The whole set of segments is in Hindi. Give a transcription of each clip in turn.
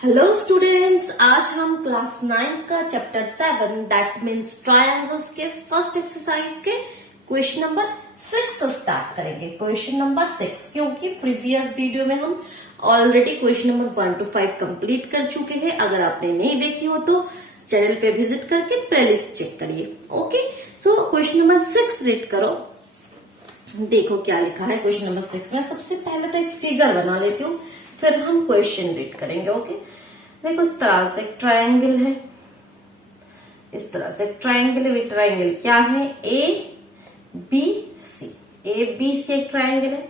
हेलो स्टूडेंट्स, आज हम क्लास 9 का चैप्टर 7 दैट मीन्स ट्रायंगल्स के फर्स्ट एक्सरसाइज के क्वेश्चन नंबर 6 स्टार्ट करेंगे। क्वेश्चन नंबर 6 क्योंकि प्रीवियस वीडियो में हम already question number 1 to 5 complete कर चुके हैं। अगर आपने नहीं देखी हो तो चैनल पे विजिट करके प्लेलिस्ट चेक करिए। Okay, so question number 6 read करो। देखो क्या लिखा है क्वेश्चन नंबर 6 में। सबसे पहले तो एक फिगर बना लेती हूँ, फिर हम क्वेश्चन रीड करेंगे। ओके, देखो इस तरह से एक ट्रायंगल है, इस तरह से एक ट्रायंगल है। ट्रायंगल क्या है? A B C. A B सी एक ट्रायंगल है।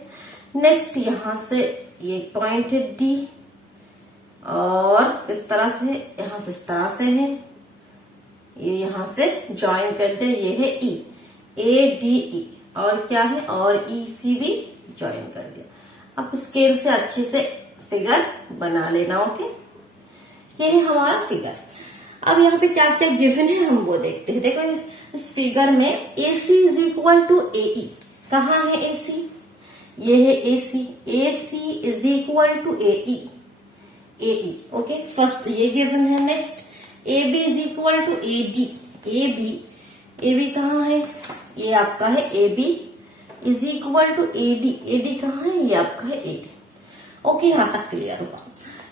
नेक्स्ट यहां से ये पॉइंट है डी, और इस तरह से यहां से इस तरह से है, ये यहां से ज्वाइन करते हैं, ये है ई, ए डी ई, और क्या है, और ई सी भी ज्वाइन कर दिया। अब स्केल से अच्छे से फिगर बना लेना। ओके, ये है हमारा फिगर। अब यहाँ पे क्या क्या गिवन है हम वो देखते हैं। देखो इस फिगर में A C is equal to A E. कहाँ है ए सी? ये है A C. A C is equal to A E, A E. Okay, first ये गिवन है। Next A B is equal to A D. A B कहाँ है? ये आपका है A B is equal to A D. A D कहाँ है? ये आपका है ए डी। ओके, यहां तक क्लियर हुआ।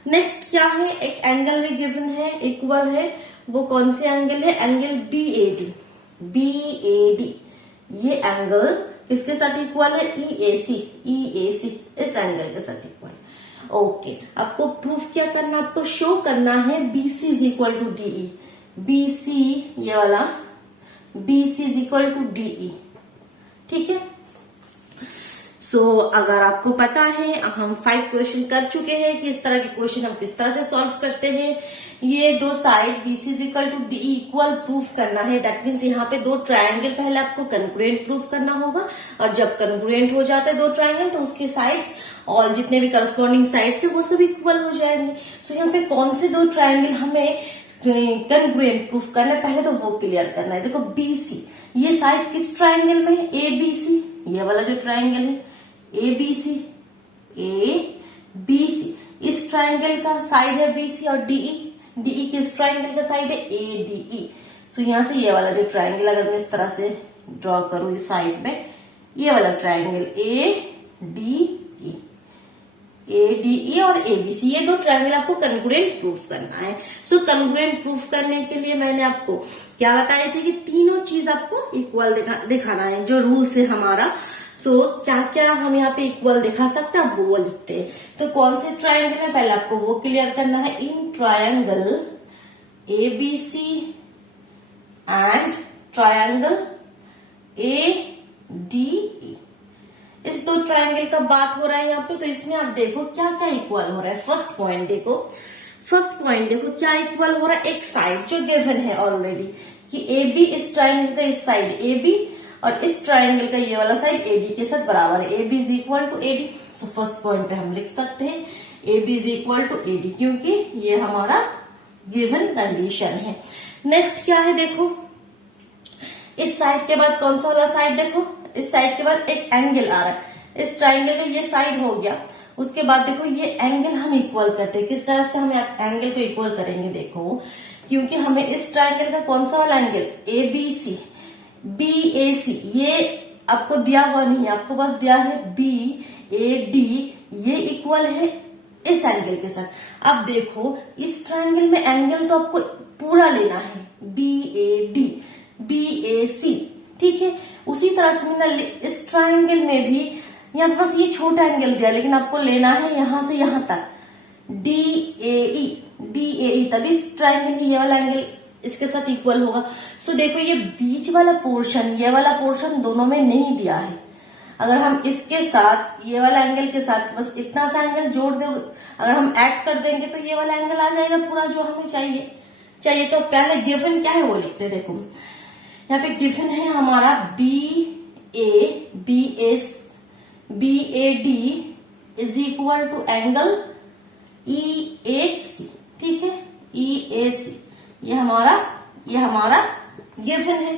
नेक्स्ट क्या है? एक एंगल भी गिवन है, इक्वल है। वो कौन सी एंगल है? Angle B A D. B A D ये एंगल किसके साथ इक्वल है? E A C. E A सी इस एंगल के साथ इक्वल। ओके, आपको प्रूफ क्या करना, आपको शो करना है B C is equal to D E. B C ये वाला B C is equal to D E. ठीक है, सो अगर आपको पता है, हम 5 क्वेश्चन कर चुके हैं कि इस तरह के क्वेश्चन हम किस तरह से सॉल्व करते हैं। ये दो side B C is equal to D equal proof करना है। दैट मीन्स यहाँ पे दो ट्रायंगल पहले आपको कंग्रुएंट प्रूफ करना होगा, और जब कंग्रुएंट हो जाता है दो ट्रायंगल तो उसके साइड्स और जितने भी करस्पॉन्डिंग साइड्स है वो सब इक्वल हो जाएंगे। सो यहाँ पे कौन से दो ट्रायंगल हमें कंग्रुएंट प्रूफ करना है, पहले तो वो क्लियर करना है। देखो बीसी ये साइड किस ट्रायंगल में है? A B C. ये वाला जो ट्रायंगल है A B C, A B सी, इस ट्रायंगल का साइड है बी सी, और डीई, डीई किस ट्रायंगल का साइड है? ए डी ई। सो यहां से ये वाला जो ट्रायंगल अगर मैं इस तरह से ड्रॉ करूं इस साइड में, ये वाला triangle A D E, A D ई और ए बी सी, ये दो ट्रायंगल आपको कंग्रुएंट प्रूफ करना है। सो कंग्रुएंट प्रूफ करने के लिए मैंने आपको क्या बताया था कि तीनों चीज आपको इक्वल दिखाना है, जो रूल्स है हमारा। सो क्या क्या हम यहाँ पे इक्वल दिखा सकते हैं वो लिखते हैं। तो कौन से ट्रायंगल है पहले आपको वो क्लियर करना है। In triangle A B C and triangle A D E, इस दो ट्रायंगल का बात हो रहा है यहाँ पे। तो इसमें आप देखो क्या क्या इक्वल हो रहा है। फर्स्ट पॉइंट देखो क्या इक्वल हो रहा है। एक साइड जो गिवन है ऑलरेडी कि ए बी, इस ट्रायंगल का इस साइड ए बी और इस ट्रायंगल का ये वाला साइड ए डी के साथ बराबर है। A B is equal to A D. So first point पे हम लिख सकते हैं A B is equal to A D, क्योंकि ये हमारा गिवन कंडीशन है। नेक्स्ट क्या है? देखो इस साइड के बाद कौन सा वाला साइड? देखो इस साइड के बाद एक एंगल आ रहा है। इस ट्रायंगल का ये साइड हो गया, उसके बाद देखो ये एंगल हम इक्वल करते हैं। किस तरह से हम एंगल को इक्वल करेंगे? देखो, क्योंकि हमें इस ट्रायंगल का कौन सा वाला angle? A B C, B A C, ये आपको दिया हुआ नहीं है, आपको बस दिया है बी ए डी, ये इक्वल है इस एंगल के साथ। अब देखो इस ट्रायंगल में एंगल तो आपको पूरा लेना है, B A D, B A C. ठीक है, उसी तरह से मैंने इस ट्रायंगल में भी यहाँ बस ये छोटा एंगल दिया, लेकिन आपको लेना है यहां से यहां तक D A E, D A ई, तभी इस ट्रायंगल ये वाला एंगल इसके साथ इक्वल होगा। सो देखो ये बीच वाला पोर्शन, ये वाला पोर्शन दोनों में नहीं दिया है। अगर हम इसके साथ ये वाला एंगल के साथ बस इतना सा एंगल जोड़ दे, अगर हम ऐड कर देंगे तो ये वाला एंगल आ जाएगा पूरा जो हमें चाहिए। तो पहले गिवन क्या है वो लिखते हैं। देखो यहाँ पे गिवन है हमारा B A D is equal to angle E A C. ठीक है, ई ए सी ये हमारा गिवन है।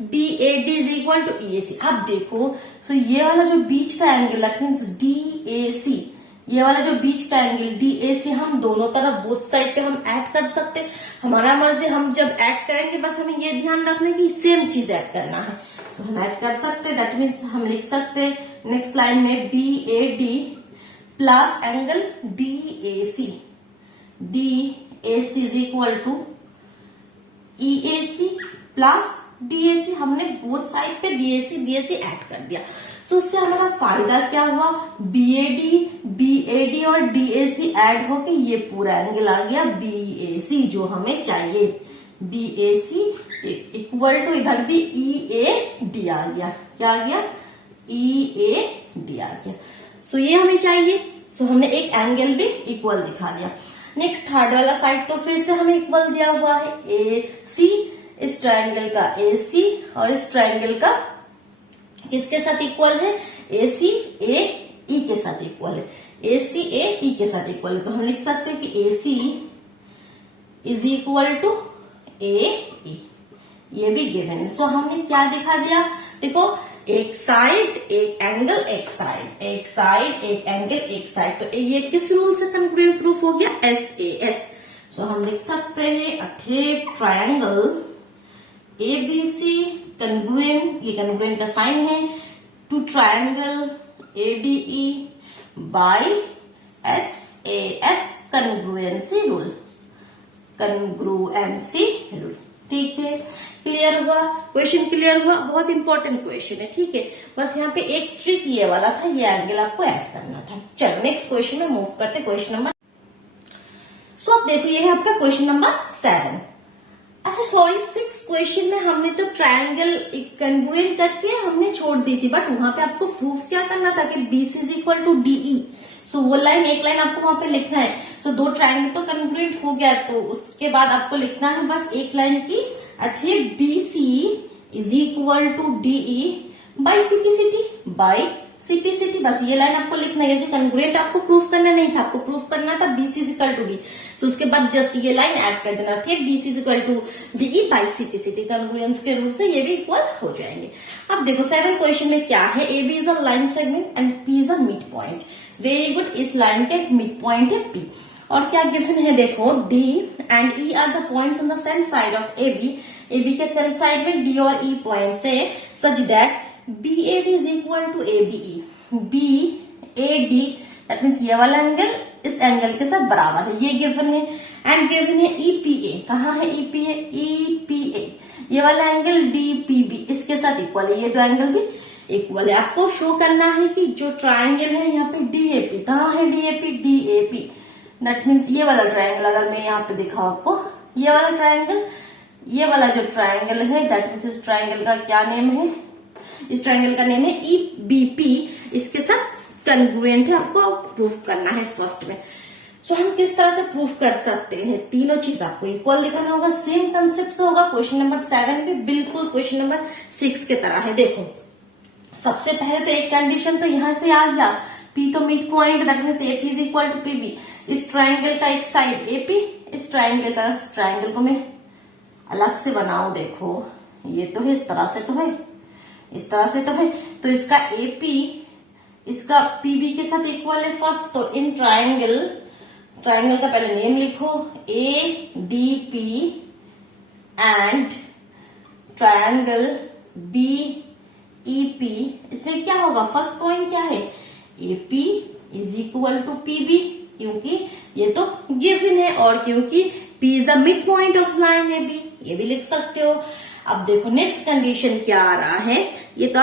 B A D is equal to E A C. अब देखो, सो ये वाला जो बीच का angle means D A C, ये वाला जो बीच का एंगल DAC हम दोनों तरफ बोथ साइड पे हम ऐड कर सकते हैं। हमारा मर्जी, हम जब ऐड करेंगे बस हमें ये ध्यान रखना कि सेम चीज ऐड करना है। सो हम ऐड कर सकते हैं। दैट मीन्स हम लिख सकते हैं नेक्स्ट लाइन में BAD plus angle DAC। DAC is equal to EAC plus DAC। हमने बोथ साइड पे BAC ऐड कर दिया। तो उससे हमारा फायदा क्या हुआ, BAD और DAC ऐड होके ये पूरा एंगल आ गया BAC जो हमें चाहिए। BAC इक्वल टू इधर भी EAD आ गया। क्या आ गया, EAD आ गया। सो ये हमें चाहिए। सो हमने एक एंगल भी इक्वल दिखा दिया। नेक्स्ट थर्ड वाला साइड तो फिर से हमें इक्वल दिया हुआ है AC, इस ट्रायंगल का AC और इस ट्रायंगल का किसके साथ इक्वल है, AC AE के साथ इक्वल है। AC AE के साथ इक्वल है तो हम लिख सकते हैं कि AC is equal to AE। ये भी गिवन है। सो हमने क्या दिखा दिया, देखो एक साइड एक एंगल एक साइड, एक साइड एक एंगल एक साइड। तो ये किस रूल से कंक्रीट प्रूफ हो गया, SAS। सो हम लिख सकते हैं a thick triangle ABC congruent, ये कंग्रुएंट का साइन है, to triangle ADE by SAS congruency rule, congruency rule. ठीक है, क्लियर हुआ, क्वेश्चन क्लियर हुआ। बहुत इंपॉर्टेंट क्वेश्चन है। ठीक है, बस यहाँ पे एक ट्रिक ये वाला था, ये एंगल आपको ऐड करना था। चलो नेक्स्ट क्वेश्चन में मूव करते, क्वेश्चन नंबर। सो अब देखो ये है आपका क्वेश्चन नंबर 7। अच्छा सॉरी 6 क्वेश्चन में हमने तो ट्रायंगल कंग्रुएंट करके हमने छोड़ दी थी, बट वहां पे आपको प्रूफ क्या करना था कि BC is equal to DE। So वो लाइन, एक लाइन आपको वहां पे लिखना है। सो दो ट्रायंगल तो कंग्रुएंट हो गया, तो उसके बाद आपको लिखना है बस एक लाइन की अथे BC is equal to DE by CPCT। बस ये लाइन आपको लिखना है, क्योंकि कंग्रुएंट आपको प्रूफ करना नहीं था, आपको प्रूफ करना था BC is equal to D। So उसके बाद जस्ट ये लाइन ऐड कर देना थे, BC is equal to DE by CPCT। Congruence के रूल से ये भी इक्वल हो जाएंगे। अब देखो 7 क्वेश्चन में क्या है, AB is a line segment and P is a mid point. Very good, इस लाइन का एक मिड पॉइंट है P। और क्या गिवन है देखो, D and E are the points on the same side of AB। AB के सेम साइड में D और E पॉइंट्स है, such that BAD is equal to ABE। BAD that means ये वाला एंगल इस एंगल के साथ बराबर है, ये गिवन है। एंड गिवन है EPA, कहाँ है EPA, EPA ये वाला एंगल DPB इसके साथ इक्वल है, ये दो एंगल भी इक्वल है। आपको शो करना है कि जो ट्रायंगल है यहाँ पे DAP, कहाँ है DAP दैट मीन्स ये वाला ट्रायंगल, अगर मैं यहाँ पे दिखाऊं आपको ये वाला ट्रायंगल, ये वाला जो ट्रायंगल है दैट मीन्स इस ट्रायंगल का क्या नेम है, इस ट्रायंगल का नेम है EBP, इसके साथ कंग्रुएंट है, आपको प्रूफ करना है फर्स्ट में। तो हम किस तरह से प्रूफ कर सकते हैं, तीनों चीज आपको इक्वल दिखाना होगा, सेम कंसेप्ट से होगा। क्वेश्चन नंबर 7 भी बिल्कुल क्वेश्चन नंबर 6 की तरह है। देखो सबसे पहले तो एक कंडीशन तो यहां से आ गया, P तो mid point that means AP is equal to PB। इस ट्रायंगल का एक साइड AP, इस ट्रायंगल को मैं अलग से बनाऊं, देखो ये तो है, इस तरह से तो है, इस तरह से तो है, तो इसका AP इसका PB के साथ इक्वल है फर्स्ट। तो इन ट्रायंगल का पहले नेम लिखो ADP एंड ट्रायंगल BEP। इसमें क्या होगा, फर्स्ट पॉइंट क्या है, AP is equal to PB, क्योंकि ये तो गिवन है और क्योंकि P is the mid point of line AB, ये भी लिख सकते हो। अब देखो नेक्स्ट कंडीशन क्या आ रहा है, ये तो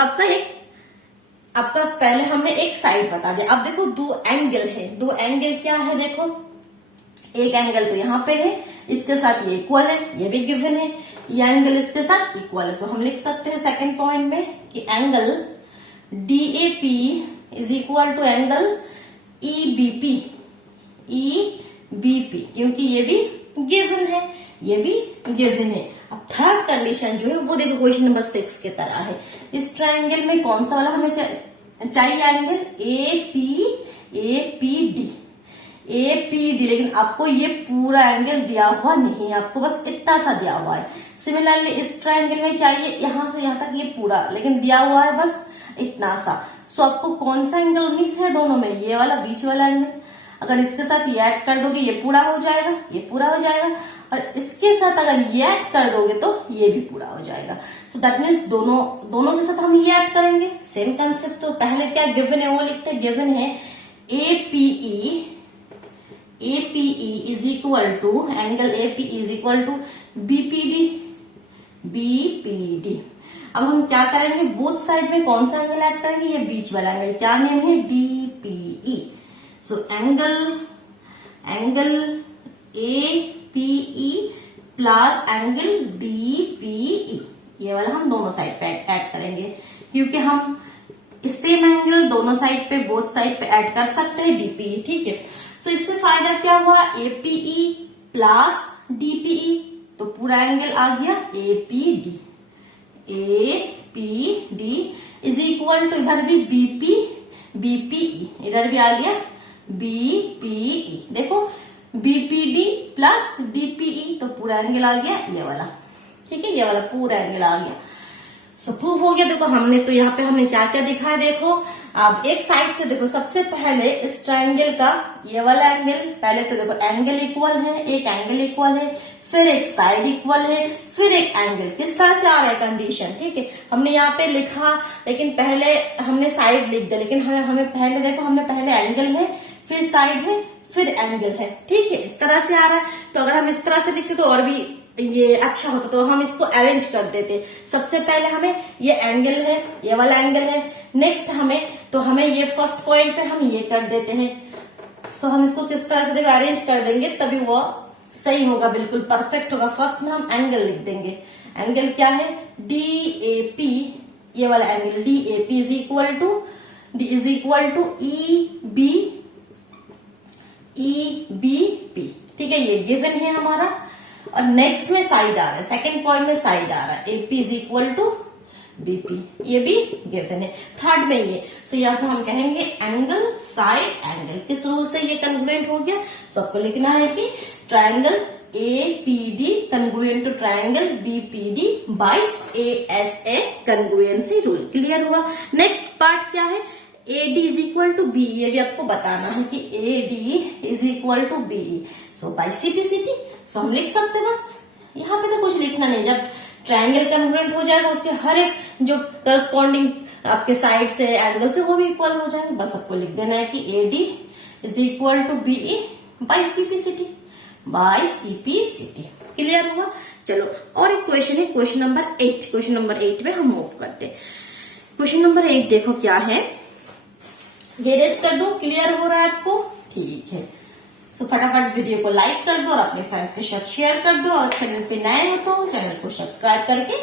आपका पहले हमने एक साइड बता दिया। अब देखो दो एंगल है, दो एंगल क्या है, देखो एक एंगल तो यहाँ पे है, इसके साथ ये इक्वल है, ये भी गिवन है, ये एंगल इसके साथ इक्वल है। तो हम लिख सकते हैं सेकंड पॉइंट में कि angle DAP is equal to angle EBP, क्योंकि ये भी गिवन है, ये भी गिवन है। अब थर्ड कंडीशन जो है वो देखो क्वेश्चन नंबर 6 की तरह है। इस ट्रायंगल में कौन सा वाला हमें चाहिए एंगल, APD, लेकिन आपको ये पूरा एंगल दिया हुआ नहीं है, आपको बस इतना सा दिया हुआ है। सिमिलरली इस ट्रायंगल में चाहिए यहां से यहां तक ये पूरा, लेकिन दिया हुआ है बस इतना सा। सो आपको कौन सा एंगल मिस है दोनों में, ये वाला बीच वाला एंगल। अगर इसके साथ ये ऐड कर दोगे ये पूरा हो जाएगा, ये पूरा हो जाएगा, और इसके साथ अगर ये ऐड कर दोगे तो ये भी पूरा हो जाएगा। सो दैट मीन्स दोनों के साथ हम ये ऐड करेंगे। Same concept. तो पहले क्या गिवन है वो लिखते हैं। गिवन है APE is equal to, angle APE is equal to BPD। अब हम क्या करेंगे, बोथ साइड में कौन सा एंगल ऐड करेंगे, ये बीच वाला एंगल, क्या नेम है, DPE। So angle APE plus angle DPE, ये वाला हम दोनों साइड पे ऐड करेंगे, क्योंकि हम सेम एंगल दोनों साइड पे, बोथ साइड पे ऐड कर सकते हैं, DPE। ठीक है। सो इससे फायदा क्या हुआ, APE प्लस DPE, तो पूरा एंगल आ गया APD इज इक्वल टू, इधर भी BPE, इधर भी आ गया BPE। देखो BPD प्लस DPE, तो पूरा एंगल आ गया ये वाला। ठीक है, ये वाला पूरा एंगल आ गया। सो प्रूफ हो गया। देखो हमने तो यहाँ पे हमने क्या क्या दिखाया, देखो अब एक साइड से देखो, सबसे पहले इस ट्रायंगल का ये वाला एंगल, पहले तो देखो एंगल इक्वल है, एक एंगल इक्वल है, फिर एक साइड इक्वल है, फिर एक एंगल। किस तरह से आ रहा है कंडीशन। ठीक है, हमने यहाँ पे लिखा, लेकिन पहले हमने साइड लिख दिया, लेकिन हमें पहले देखो, हमने पहले एंगल है, फिर साइड है, फिर एंगल है। ठीक है, इस तरह से आ रहा है। तो अगर हम इस तरह से लिखते तो और भी ये अच्छा होता, तो हम इसको अरेंज कर देते। सबसे पहले हमें ये एंगल है, ये वाला एंगल है, नेक्स्ट हमें ये फर्स्ट पॉइंट पे हम ये कर देते हैं। सो हम इसको किस तरह से देखो अरेंज कर देंगे, तभी वो सही होगा, बिल्कुल परफेक्ट होगा। फर्स्ट में हम एंगल लिख देंगे। एंगल क्या है, DAP, ये वाला angle DAP is equal to EBP। ठीक है, ये गिवन है हमारा। और नेक्स्ट में साइड आ रहा है, सेकंड पॉइंट में साइड आ रहा है, AP is equal to BP, ये भी गिवन है। थर्ड में ये, सो यहाँ से हम कहेंगे एंगल साइड एंगल, किस रूल से ये कंग्रुएंट हो गया। तो आपको लिखना है कि triangle APD congruent to triangle BPD by ASA congruency rule. Clear हुआ। नेक्स्ट पार्ट क्या है, AD is equal to BE, ये भी आपको बताना है कि AD is equal to BE, so by CPCT। So हम लिख सकते हैं, बस यहाँ पे तो कुछ लिखना नहीं। जब ट्रायंगल कंग्रुएंट हो जाएगा, उसके हर एक जो करस्पॉन्डिंग आपके साइड से एंगल से वो भी इक्वल हो जाएंगे। बस आपको लिख देना है कि AD is equal to BE by CPCT। Clear हुआ। चलो और एक क्वेश्चन है, क्वेश्चन नंबर 8। क्वेश्चन नंबर 8 में हम मूव करते हैं। क्वेश्चन नंबर 8 देखो क्या है, ये रेस कर दो। क्लियर हो रहा है आपको, ठीक है। सो फटाफट वीडियो को लाइक कर दो और अपने फ्रेंड्स के साथ शेयर कर दो, और चैनल पे नए हो तो चैनल को सब्सक्राइब करके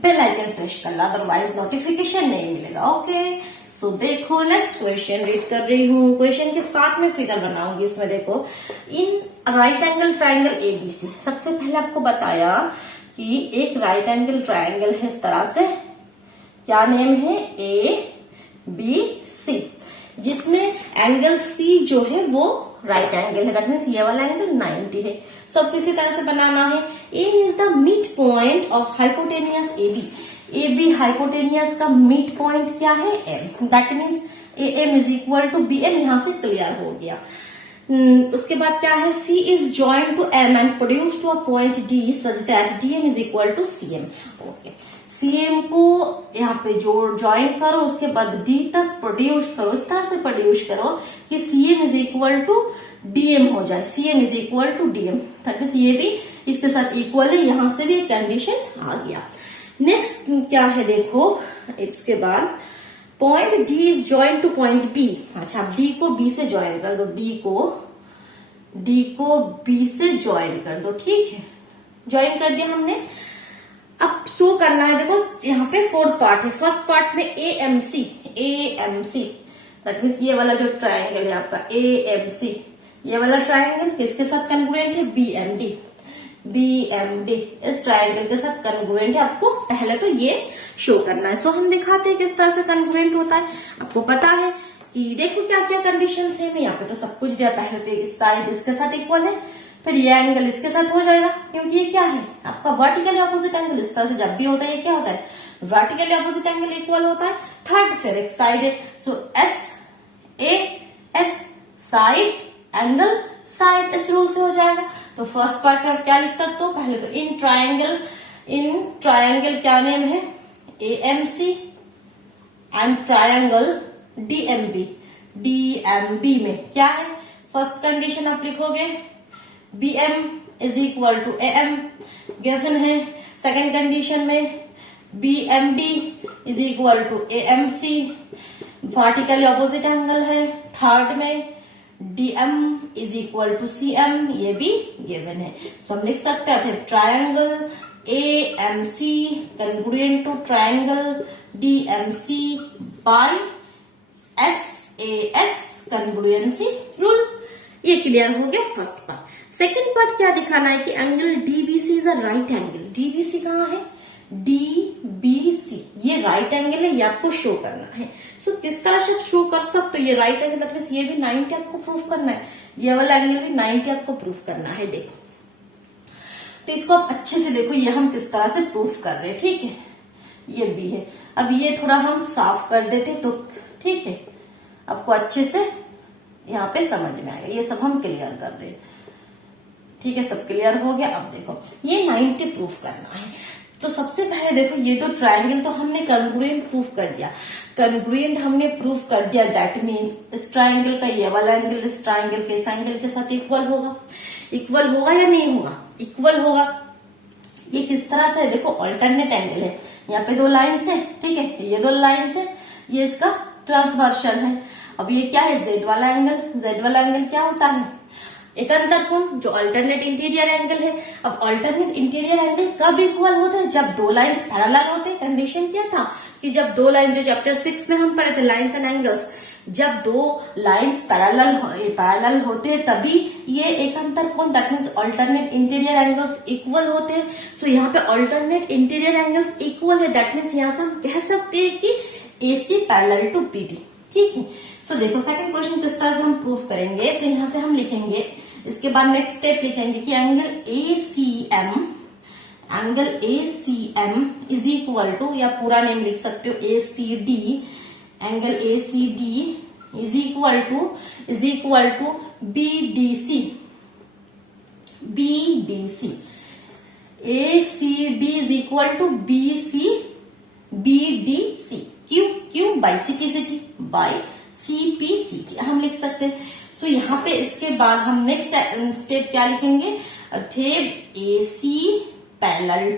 बेल आइकन प्रेस कर लो, अदरवाइज नोटिफिकेशन नहीं मिलेगा। ओके, सो देखो नेक्स्ट क्वेश्चन रीड कर रही हूँ। क्वेश्चन के साथ में फिगर बनाऊंगी। इसमें देखो, in right angle triangle ABC, सबसे पहले आपको बताया कि एक राइट एंगल ट्रायंगल है इस तरह से, क्या नेम है, ABC, जिसमें एंगल C जो है वो राइट एंगल है, दैट मीन्स ये वाला एंगल 90 है। सो अब किसी तरह से बनाना है। M is the mid point of hypotenuse AB hypotenuse का मिड पॉइंट क्या है, M, that means AM is equal to BM। यहां से क्लियर हो गया। उसके बाद क्या है, C is joint to M and produce to a point D such that DM is equal to CM। Okay, CM को यहाँ पे ज्वाइन करो, उसके बाद D तक प्रोड्यूस करो, इस तरह से प्रोड्यूस करो कि CM is equal to DM हो जाए। CM is equal to DM, that means ये भी इसके साथ इक्वल है, यहां से भी कंडीशन आ गया। नेक्स्ट क्या है देखो, इसके बाद point D is join two point B। अच्छा, D को B से ज्वाइन कर दो, D को B से ज्वाइन कर दो। ठीक है, ज्वाइन कर दिया हमने। अब शो करना है, देखो यहाँ पे 4 पार्ट है। फर्स्ट पार्ट में AMC, दैट मीन्स ये वाला जो ट्रायंगल है आपका AMC, ये वाला ट्रायंगल किसके साथ कंग्रुएंट है, BMD इस ट्रायंगल के साथ कंग्रुएंट है। आपको पहले तो ये शो करना है। सो हम दिखाते हैं किस तरह से कंग्रुएंट होता है। आपको पता है कि देखो क्या क्या कंडीशन है, यहाँ पे तो सब कुछ दिया। पहले तो इस साइड इसके साथ इक्वल है, फिर ये एंगल इसके साथ हो जाएगा, क्योंकि ये क्या है आपका वर्टिकल ऑपोजिट एंगल। इस तरह से जब भी होता है ये क्या होता है, वर्टिकली अपोजिट एंगल इक्वल होता है। थर्ड फिर एक साइड है, so S A S side angle side, इस रूल से हो जाएगा। तो फर्स्ट पार्ट में आप क्या लिख सकते हो, पहले तो इन ट्रायंगल क्या नेम है, AMC एंड ट्रायंगल DMB में क्या है, फर्स्ट कंडीशन आप लिखोगे BM is equal to AM given है। सेकेंड कंडीशन में BMD is equal to AMC, vertically opposite angle है। थर्ड में DM is equal to CM, ये भी गिवन है। सो हम लिख सकते हैं triangle AMC congruent to triangle DMC by SAS congruency rule. ये क्लियर हो गया फर्स्ट पार्ट। सेकेंड पार्ट क्या दिखाना है कि angle DBC is a right angle. DBC कहाँ है, DBC ये राइट एंगल है, ये आपको शो करना है। सो किस तरह से शो कर सकते हो, ये राइट एंगल दैट मींस ये भी 90 आपको प्रूफ करना है, ये वाला एंगल भी 90 आपको प्रूफ करना है। देखो तो इसको आप अच्छे से देखो, ये हम किस तरह से प्रूफ कर रहे हैं, ठीक है। ये भी है, अब ये थोड़ा हम साफ कर देते तो ठीक है, आपको अच्छे से यहाँ पे समझ में आएगा। ये सब हम क्लियर कर रहे हैं, ठीक है, सब क्लियर हो गया। अब देखो ये 90 प्रूफ करना है। तो सबसे पहले देखो ये तो ट्रायंगल तो हमने कंग्रुएंट प्रूफ कर दिया, कंग्रुएंट हमने प्रूफ कर दिया, दैट मीन्स इस ट्रायंगल का ये वाला एंगल इस ट्रायंगल के इस एंगल के साथ इक्वल होगा। इक्वल होगा या नहीं होगा, इक्वल होगा। ये किस तरह से है, देखो ऑल्टरनेट एंगल है, यहाँ पे दो लाइन्स है, ठीक है, ये दो लाइन्स है, ये इसका ट्रांसवर्सल है। अब ये क्या है, जेड वाला एंगल। जेड वाला एंगल क्या होता है, एक अंतर कोण जो अल्टरनेट इंटीरियर एंगल है। अब अल्टरनेट इंटीरियर एंगल कब इक्वल होता है, जब दो लाइंस पैरेलल होते हैं। कंडीशन क्या था कि जब दो लाइन, जो चैप्टर 6 में हम पढ़े थे लाइंस एंड एंगल्स, जब दो लाइंस पैरेलल होते हैं तभी ये एक अंतर कोण that means alternate interior angles equal होते हैं। सो यहाँ पे अल्टरनेट इंटीरियर एंगल्स इक्वल है, दैट मीन्स यहाँ से हम कह सकते हैं कि AC पैरेलल टू BD, ठीक है। सो देखो सेकंड क्वेश्चन किस तरह से हम प्रूफ करेंगे। सो यहाँ से हम लिखेंगे, इसके बाद नेक्स्ट स्टेप लिखेंगे कि angle ACM is equal to, या पूरा नेम लिख सकते हो ACD, angle ACD is equal to BDC। ACD is equal to BDC। क्यों बाय CPCT हम लिख सकते हैं। सो यहाँ पे इसके बाद हम नेक्स्ट स्टेप क्या लिखेंगे, थे AC पैरेलल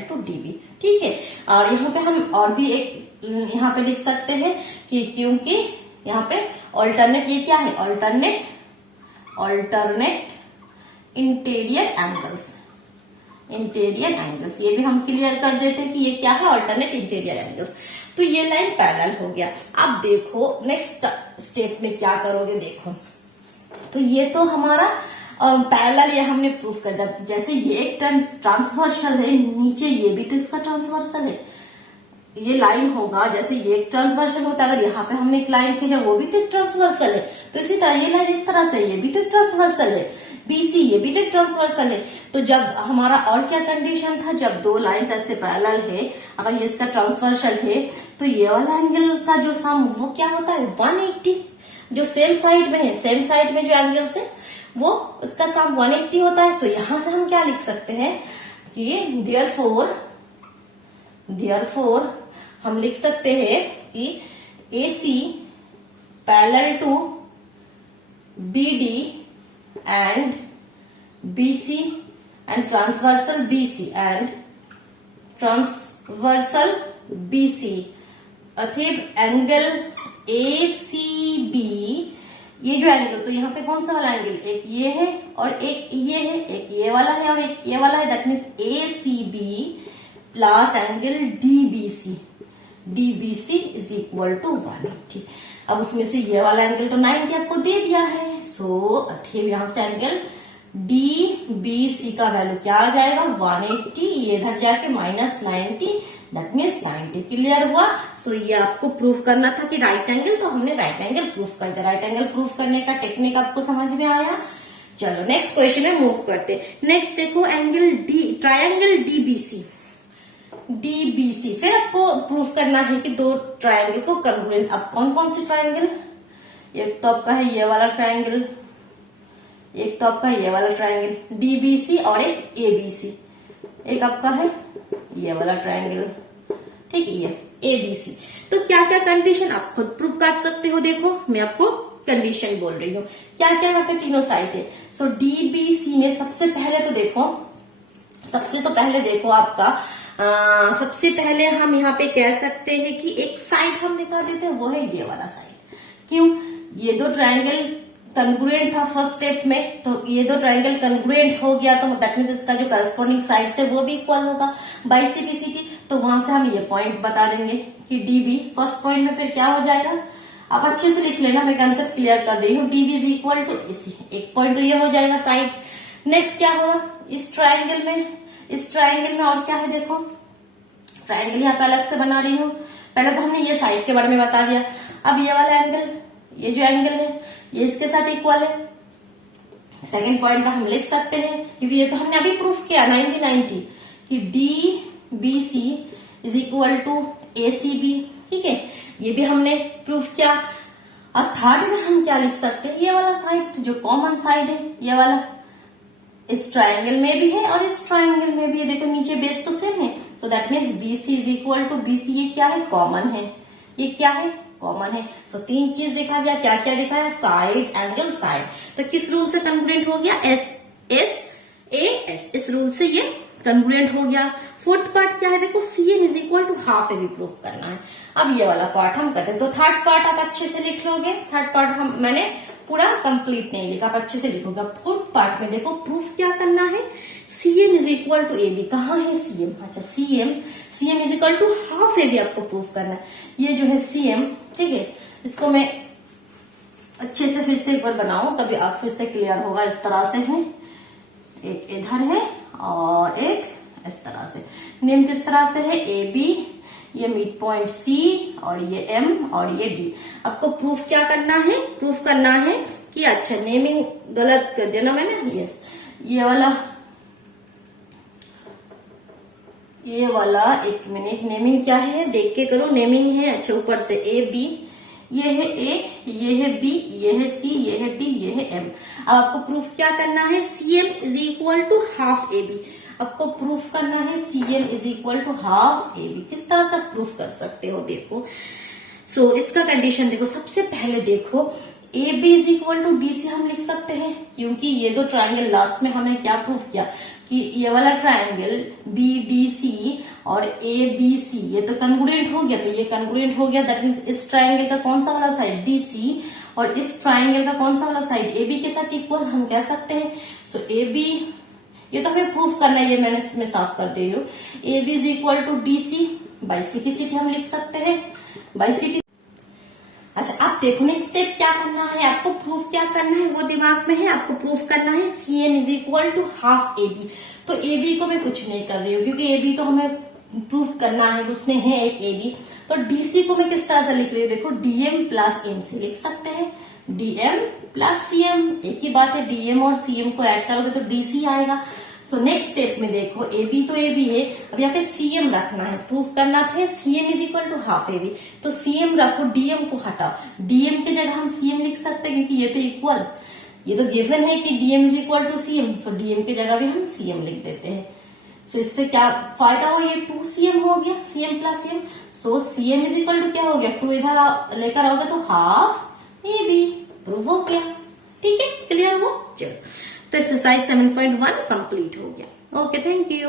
टू DB, ठीक है। और यहाँ पे हम और भी एक यहाँ पे लिख सकते हैं कि क्योंकि यहाँ पे ऑल्टरनेट, ये क्या है, ऑल्टरनेट इंटीरियर एंगल्स, ये भी हम क्लियर कर देते हैं कि ये क्या है, ऑल्टरनेट इंटीरियर एंगल्स। तो ये लाइन पैरेलल हो गया। अब देखो नेक्स्ट स्टेप में क्या करोगे, देखो तो ये तो हमारा पैरेलल, ये हमने प्रूफ कर दिया। जैसे ये एक ट्रांसवर्सल है, नीचे ये भी तो इसका ट्रांसवर्सल है, ये लाइन होगा, जैसे ये एक ट्रांसवर्सल होता है, अगर यहाँ पे हमने एक लाइन खींचा वो भी तो एक ट्रांसवर्सल है। तो इसी तरह ये लाइन इस तरह से, ये भी तो एक ट्रांसवर्सल है। BC ये भी तो एक ट्रांसवर्सल है। तो जब हमारा और क्या कंडीशन था, जब दो लाइन ऐसे पैरेलल है, अगर ये इसका ट्रांसवर्सल है, तो ये वाला एंगल का जो सम वो क्या होता है 180। जो सेम साइड में है, सेम साइड में जो एंगल्स है वो उसका सम 180 होता है। सो यहां से हम क्या लिख सकते हैं कि देयरफॉर हम लिख सकते हैं कि AC parallel to BD and BC and transversal BC अतएव एंगल ACB, ये जो एंगल, तो यहाँ पे कौन सा वाला एंगल, एक ये है और एक ये है, एक ये वाला है और एक ये वाला है, that means ACB plus angle DBC is equal to 180। अब उसमें से ये वाला एंगल तो 90 आपको दे दिया है। सो अतएव यहां से एंगल DBC का वैल्यू क्या आ जाएगा 180, ये इधर जाके -90, दैट मीन्स 90। क्लियर हुआ। सो ये आपको प्रूफ करना था कि राइट एंगल, तो हमने राइट एंगल प्रूफ कर दिया। राइट एंगल प्रूफ करने का टेक्निक आपको समझ में आया। चलो नेक्स्ट क्वेश्चन में मूव करते। नेक्स्ट देखो angle D, triangle DBC. DBC फिर आपको प्रूव करना है कि दो ट्रायंगल को कंग्रुएंट। अब कौन कौन से ट्रायंगल, एक तो आपका है ये वाला ट्रायंगल, एक तो आपका ये वाला ट्रायंगल डीबीसी और एक एबीसी, एक आपका है ये वाला ट्रायंगल, ठीक है, ये एबीसी। तो क्या क्या कंडीशन आप खुद प्रूव कर सकते हो। देखो मैं आपको कंडीशन बोल रही हूँ, क्या क्या यहाँ पे तीनों साइड है। सो डीबीसी में सबसे पहले तो देखो आपका सबसे पहले हम यहाँ पे कह सकते हैं कि एक साइड हम दिखा देते हैं, वो है ये वाला साइड। क्यों, ये दो ट्रायंगल कंग्रुएंट था फर्स्ट स्टेप में, तो ये दो ट्रायंगल कंग्रुएंट हो गया तो दैट मीन्स इसका जो करस्पॉन्डिंग साइड है वो भी इक्वल होगा बाई सीबीसीटी। तो वहां से हम ये पॉइंट बता देंगे कि डीबी फर्स्ट पॉइंट में फिर क्या हो जाएगा, आप अच्छे से लिख लेना, मैं कंसेप्ट क्लियर कर रही हूँ। DB is equal to AC, एक पॉइंट तो ये हो जाएगा साइड। नेक्स्ट क्या होगा इस ट्रायंगल में और क्या है, देखो ट्रायंगल यहाँ पे अलग से बना रही हूँ। पहले तो हमने ये साइड के बारे में बता दिया। अब ये वाला एंगल, ये जो एंगल है ये इसके साथ इक्वल है। सेकंड पॉइंट पर हम लिख सकते हैं, क्योंकि ये तो हमने अभी प्रूफ किया 1990 कि DBC is equal to ACB, ठीक है, ये भी हमने प्रूफ किया। और थर्ड में हम क्या लिख सकते हैं, ये वाला साइड जो कॉमन साइड है, ये वाला इस ट्रायंगल में भी है और इस ट्रायंगल में भी है। देखो नीचे बेस तो सेम है, so that means BC is equal to BC, ये क्या है, कॉमन है, ये क्या है, कॉमन है। सो तीन चीज देखा गया, क्या क्या देखा है, साइड, एंगल, साइड। तो किस रूल से कंग्रुएंट हो गया, एस एस ए एस, इस रूल से ये कंग्रुएंट हो गया। फोर्थ पार्ट क्या है, देखो CM is equal to half A भी प्रूफ करना है। अब ये वाला पार्ट हम करते हैं, तो थर्ड पार्ट आप अच्छे से लिख लोगे। थर्ड पार्ट मैंने पूरा कंप्लीट नहीं लिखा, आप अच्छे से लिखोगे। फोर्थ पार्ट में देखो प्रूफ क्या करना है, CM is equal to A B. कहाँ है सीएम, अच्छा CM is equal to half A B आपको प्रूफ करना है। ये जो है सीएम, ठीक है, इसको मैं अच्छे से फिर से एक बार बनाऊं तभी आप फिर से क्लियर होगा। इस तरह से है, एक इधर है और एक इस तरह से। नेम किस तरह से है, ए बी, ये मिड पॉइंट सी और ये एम और ये डी। आपको प्रूफ क्या करना है, प्रूफ करना है कि अच्छा नेमिंग गलत कर दिया ना मैंने, यस ये वाला एक मिनट, नेमिंग क्या है देख के करो, नेमिंग है अच्छा ऊपर से ए बी, ये है ए, ये है बी, ये है सी, ये है डी, ये है एम। अब आपको प्रूफ क्या करना है, CM is equal to half A B. आपको प्रूफ करना है CM is equal to half A B. किस तरह से प्रूफ कर सकते हो, देखो सो इसका कंडीशन देखो। सबसे पहले देखो A B is equal to D C हम लिख सकते हैं, क्योंकि ये दो ट्रायंगल लास्ट में हमने क्या प्रूफ किया कि ये वाला ट्रायंगल बी डी सी और ए बी सी ये तो कंग्रुएंट हो गया, तो ये कंग्रुएंट हो गया। दैट मीन्स इस ट्रायंगल का कौन सा वाला साइड, डी सी, और इस ट्रायंगल का कौन सा वाला साइड, ए बी के साथ इक्वल हम कह सकते हैं। सो ए बी, ये तो हमें प्रूफ करना है, ये मैंने इसमें साफ कर दे रही हूँ। A B is equal to D C, by CPCT हम लिख सकते हैं, बाई सीपी। अच्छा आप देखो नेक्स्ट स्टेप क्या करना है, आपको प्रूफ क्या करना है वो दिमाग में है। आपको प्रूफ करना है CM is equal to half A B. तो ए बी को मैं कुछ नहीं कर रही हूँ, क्योंकि ए बी तो हमें प्रूफ करना है, उसमें है एक ए बी। तो डीसी को मैं किस तरह से लिख रही हूँ, देखो डीएम प्लस एम सी लिख सकते हैं, डीएम प्लस सीएम, एक ही बात है, डीएम और सीएम को ऐड करोगे तो डीसी आएगा। तो नेक्स्ट स्टेप में देखो ए बी तो ए बी है, अब यहाँ पे सीएम रखना है, प्रूफ करना था CM is equal to half A B. तो सीएम रखो, डीएम को हटाओ, डीएम की जगह हम सीएम लिख सकते हैं, क्योंकि ये तो इक्वल, ये तो गिवन है कि DM is equal to CM. So DM की जगह भी हम सीएम लिख देते हैं। सो इससे क्या फायदा हो, ये 2 सीएम हो गया, CM plus CM. So CM is equal to क्या हो गया, 2 इधर लेकर आओगे तो हाफ ए बी, प्रूव हो गया। ठीक है, क्लियर हो, चलो तो एक्सरसाइज 7.1 कंप्लीट हो गया। Okay, thank you.